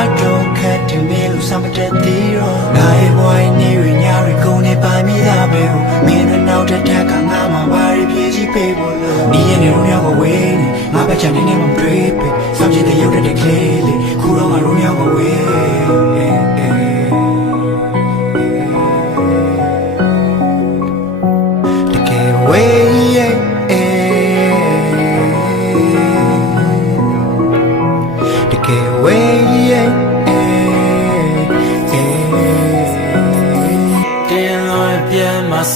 အတွက်တော့ခက်တယ်မေလို့စမတက်သေးတော့ငါရဲ့ဘဝနေရညာရီကုန်နေပါမိသားပဲမင်းတို့နောက်တစ်ထက်ကငါမှဘာရီပြေးကြီးပေးဖို့လို့ဒီရဲ့နေရုံရောက်ကိုဝေးနေငါပဲချန်နေနေမှတွေးပေးစောင့်ကြည့်တဲ့ရုပ်တဲ့ကလေးလေးခုတော့ငါရုံရောက်ကိုဝေးတကယ်ဝေး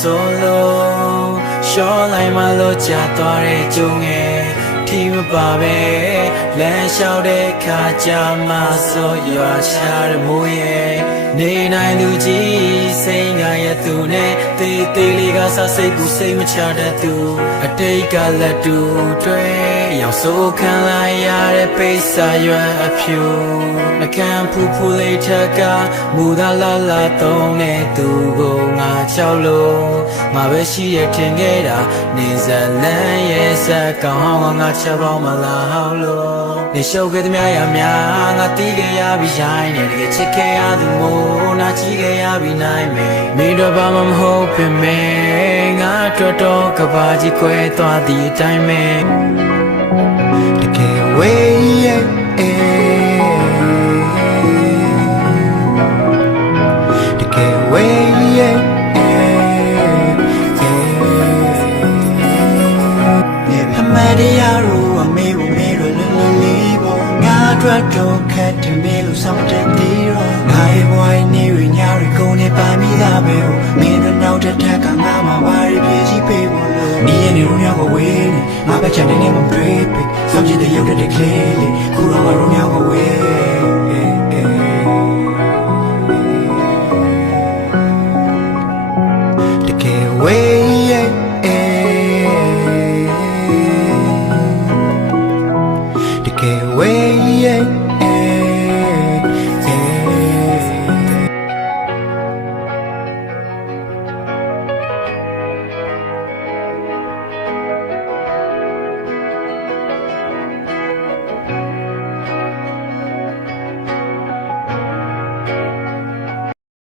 solo ရှော်လိုက်မှလို့ကြာသွားတဲ့ကြုံငယ်ထီမပါပဲလမ်းလျှောက်တဲ့ခါကြာမှဆိုရွာရှာတဲ့မိုးရဲ့နေနိုင်သူကြီးစိတ်ငါရဲ့သူနဲ့တေးသေးလေးကစားစိတ်ကူစိတ်မချတတ်သူအတိတ်ကလက်တူတွေရောက်ဆိုခံလိုက်ရတဲ့ပိတ်စာရွယ်အဖြူနှကမ်းဖူးဖူးလေးထက်ကမူသားလာလာသုံးတဲ့သူကိုငါချောက်လို့ငါပဲရှိရထင်ခဲ့တာနေဇလန်ရဲ့စက်ကောင်ဟောင်းငါချက်ပေါင်းမလားဟောက်လို့နေရှုပ်ခဲ့သမျှရများငါတီးခဲ့ရပြီးရိုင်းနေတကယ်ချစ်ခဲ့ရသူမို့နာချီခဲ့ရပြီးနိုင်မယ်မိတော့ဘာမှမဟုတ်ပင်မဲ့ငါတော်တော်ကဘာကြီးခွဲသွားသည့်အတိုင်းပဲတကယ်ဝေးရဲ့တကယ်ဝေးရဲ့မတရားรู้ว่าမေးဖို့မေးလို့လွန်လွန်လေးပေါ့ငါအတွက်တော့ခက်တယ်မေးလို့စမတက်သေးတော့ငါရဲ့ဘဝနေရညာရီကုန်နေပါမိသားပဲမင်းတို့နောက်တစ်ထက်ကငါမှဘာရီပြေးကြီးပေးဖို့လို့ဒီရဲ့နေရုံရောက်ကိုဝေးနေငါပဲချန်နေနေမှတွေးပေးစောင့်ကြည့်တဲ့ရုပ်တဲ့ကလေးလေးခုတော့ငါရုံရောက်ကိုဝေးတကယ်ဝေး